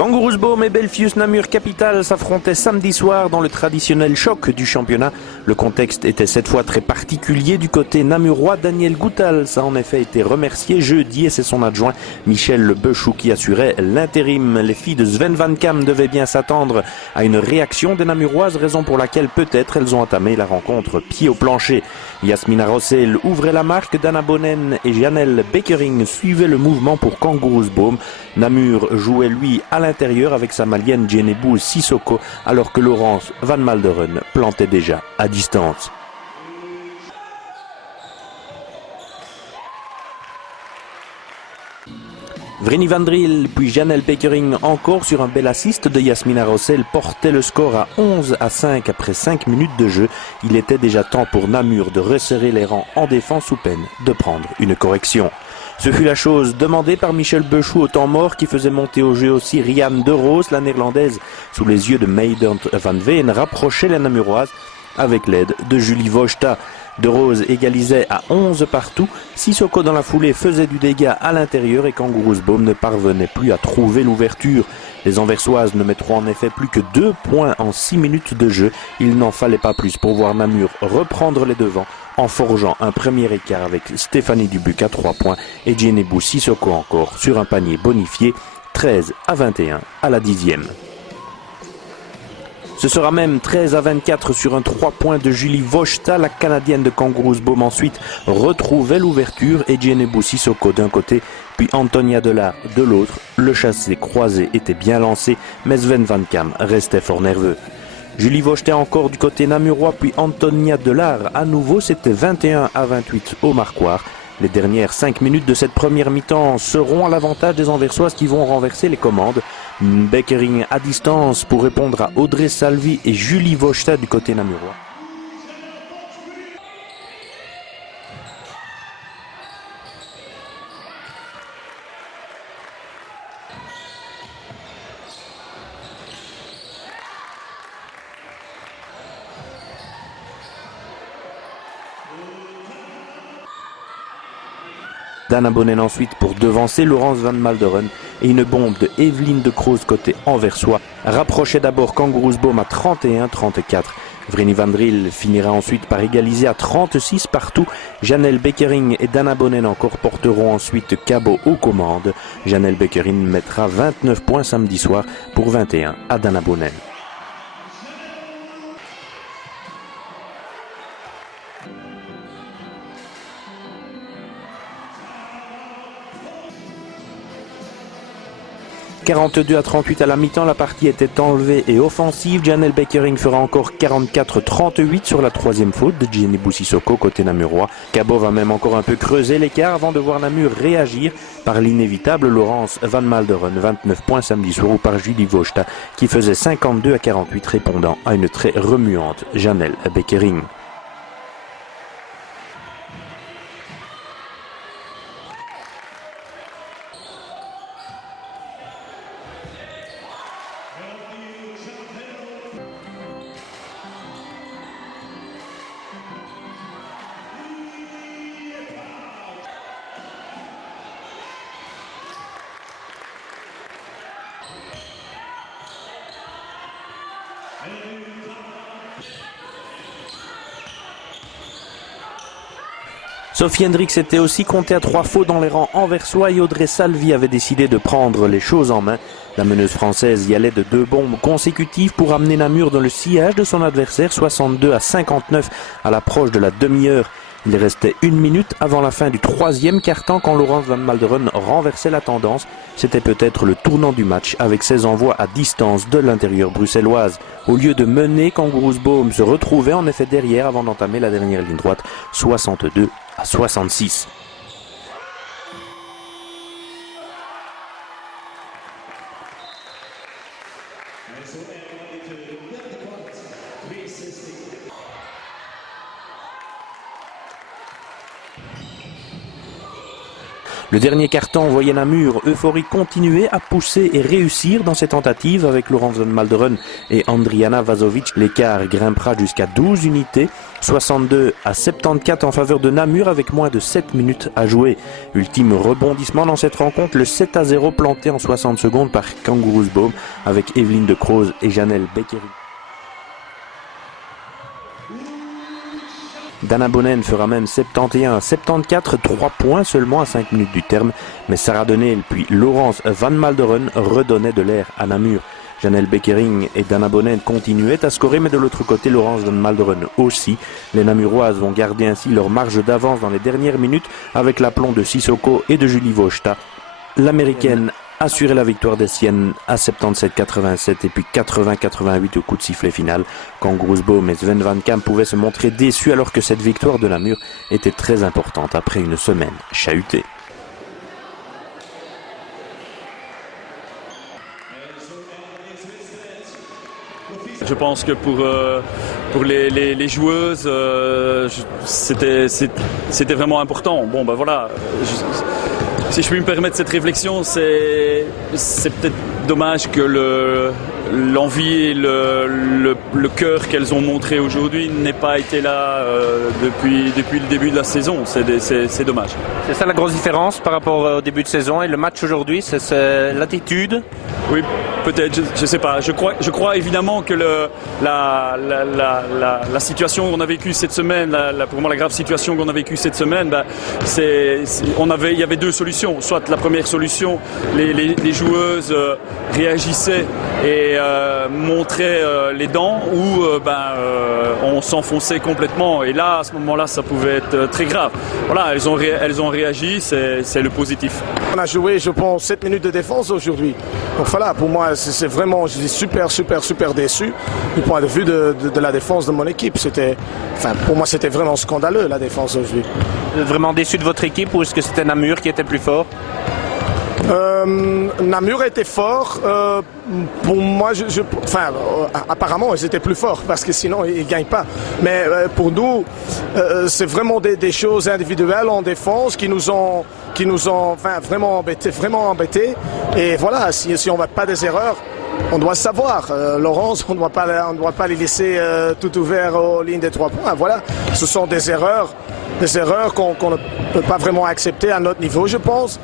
Kangaroosboom et Belfius Namur Capital s'affrontaient samedi soir dans le traditionnel choc du championnat. Le contexte était cette fois très particulier du côté namurois. Daniel Goutals a en effet été remercié jeudi et c'est son adjoint Michel Bechou qui assurait l'intérim. Les filles de Sven Van Kam devaient bien s'attendre à une réaction des namuroises, raison pour laquelle peut-être elles ont entamé la rencontre pied au plancher. Yasmina Rossel ouvrait la marque, Dana Bonnen et Janelle Bekering suivaient le mouvement pour Kangaroosboom. Namur jouait lui à l'intérieur avec sa malienne Djenebu Sissoko alors que Laurence Van Malderen plantait déjà à distance. Vreni Van Driel puis Janelle Bekering encore sur un bel assist de Yasmina Rossel portait le score à 11-5 après 5 minutes de jeu. Il était déjà temps pour Namur de resserrer les rangs en défense sous peine de prendre une correction. Ce fut la chose demandée par Michel Bechou au temps mort qui faisait monter au jeu aussi Rianne de Roos, la néerlandaise, sous les yeux de Meidert van Veen, rapprochait la namuroise avec l'aide de Julie Vojta. De Rose égalisait à 11 partout. Sissoko dans la foulée faisait du dégât à l'intérieur et Kangaroosboom ne parvenait plus à trouver l'ouverture. Les Anversoises ne mettront en effet plus que 2 points en 6 minutes de jeu. Il n'en fallait pas plus pour voir Namur reprendre les devants en forgeant un premier écart avec Stéphanie Dubuc à 3 points et Djenebu Sissoko encore sur un panier bonifié 13-21 à la 10e. Ce sera même 13-24 sur un 3 points de Julie Vojta. La Canadienne de Kangaroosboom ensuite retrouvait l'ouverture et Djenebu Sissoko d'un côté, puis Antonia Delard de l'autre. Le chassé croisé était bien lancé, mais Sven Van Kam restait fort nerveux. Julie Vojta encore du côté namurois, puis Antonia Delard à nouveau, c'était 21-28 au marquoir. Les dernières 5 minutes de cette première mi-temps seront à l'avantage des Anversoises qui vont renverser les commandes. Bekering à distance pour répondre à Audrey Salvi et Julie Vojta du côté namurois. Dana Bonnen ensuite pour devancer Laurence Van Malderen et une bombe de Evelyne de Kroos côté anversois rapprochait d'abord Kangaroosboom à 31-34. Vreni Van Driel finira ensuite par égaliser à 36 partout. Janelle Bekering et Dana Bonnen encore porteront ensuite Cabo aux commandes. Janelle Bekering mettra 29 points samedi soir pour 21 à Dana Bonnen. « 42-38 à la mi-temps, la partie était enlevée et offensive. Janelle Bekering fera encore 44-38 sur la troisième faute de Djenebu Sissoko côté namurois. Cabo va même encore un peu creuser l'écart avant de voir Namur réagir par l'inévitable Laurence Van Malderen, 29 points samedi soir, ou par Julie Vojta qui faisait 52-48 répondant à une très remuante Janelle Bekering. Sophie Hendricks était aussi comptée à 3 fautes dans les rangs anversois et Audrey Salvi avait décidé de prendre les choses en main. La meneuse française y allait de 2 bombes consécutives pour amener Namur dans le sillage de son adversaire, 62-59 à l'approche de la demi-heure. Il restait 1 minute avant la fin du 3e quart-temps quand Laurence Van Malderen renversait la tendance. C'était peut-être le tournant du match avec ses envois à distance de l'intérieur bruxelloise. Au lieu de mener, Kangaroosboom se retrouvait en effet derrière avant d'entamer la dernière ligne droite, 62-66. Le dernier carton voyait Namur euphorique continuer à pousser et réussir dans ses tentatives avec Laurence Van Malderen et Andriana Vazovic. L'écart grimpera jusqu'à 12 unités. 62 à 74 en faveur de Namur avec moins de 7 minutes à jouer. Ultime rebondissement dans cette rencontre, le 7-0 planté en 60 secondes par Kangaroosboom avec Evelyne de Croze et Janelle Beckering. Dana Bonnen fera même 71 à 74, 3 points seulement à 5 minutes du terme, mais Sarah Denel puis Laurence Van Malderen redonnaient de l'air à Namur. Janelle Beckering et Dana Bonnen continuaient à scorer, mais de l'autre côté, Laurence Van Malderen aussi. Les Namuroises vont garder ainsi leur marge d'avance dans les dernières minutes avec l'aplomb de Sissoko et de Julie Vojta. L'Américaine assurait la victoire des siennes à 77-87 et puis 80-88 au coup de sifflet final. Kangaroosboom et Sven Van Kamp pouvaient se montrer déçus alors que cette victoire de Namur était très importante après une semaine chahutée. Je pense que pour les joueuses, c'était vraiment important. Bon, ben voilà. Si je puis me permettre cette réflexion, c'est peut-être dommage que l'envie et le cœur qu'elles ont montré aujourd'hui n'aient pas été là depuis le début de la saison. C'est dommage. C'est ça la grosse différence par rapport au début de saison et le match aujourd'hui, c'est l'attitude? Oui, peut-être, je ne sais pas. Je crois évidemment que la situation qu'on a vécue cette semaine, pour moi la grave situation qu'on a vécue cette semaine, il y avait deux solutions. Soit la première solution, les joueuses réagissaient et montraient les dents, ou on s'enfonçait complètement. Et là, à ce moment-là, ça pouvait être très grave. Voilà, elles ont réagi, c'est le positif. On a joué, je pense, 7 minutes de défense aujourd'hui. Donc voilà, pour moi, c'est vraiment, je suis super déçu du point de vue de la défense de mon équipe. Pour moi, c'était vraiment scandaleux, la défense aujourd'hui. Vous êtes vraiment déçu de votre équipe ou est-ce que c'était Namur qui était plus fort? Namur était fort. Pour moi, apparemment, ils étaient plus forts parce que sinon, ils ne gagnent pas. Mais pour nous, c'est vraiment des choses individuelles en défense qui nous ont vraiment embêtés. Et voilà, si on ne va pas des erreurs, on doit savoir. Laurence, on ne doit pas les laisser tout ouverts aux lignes des 3 points. Voilà, ce sont des erreurs qu'on ne peut pas vraiment accepter à notre niveau, je pense.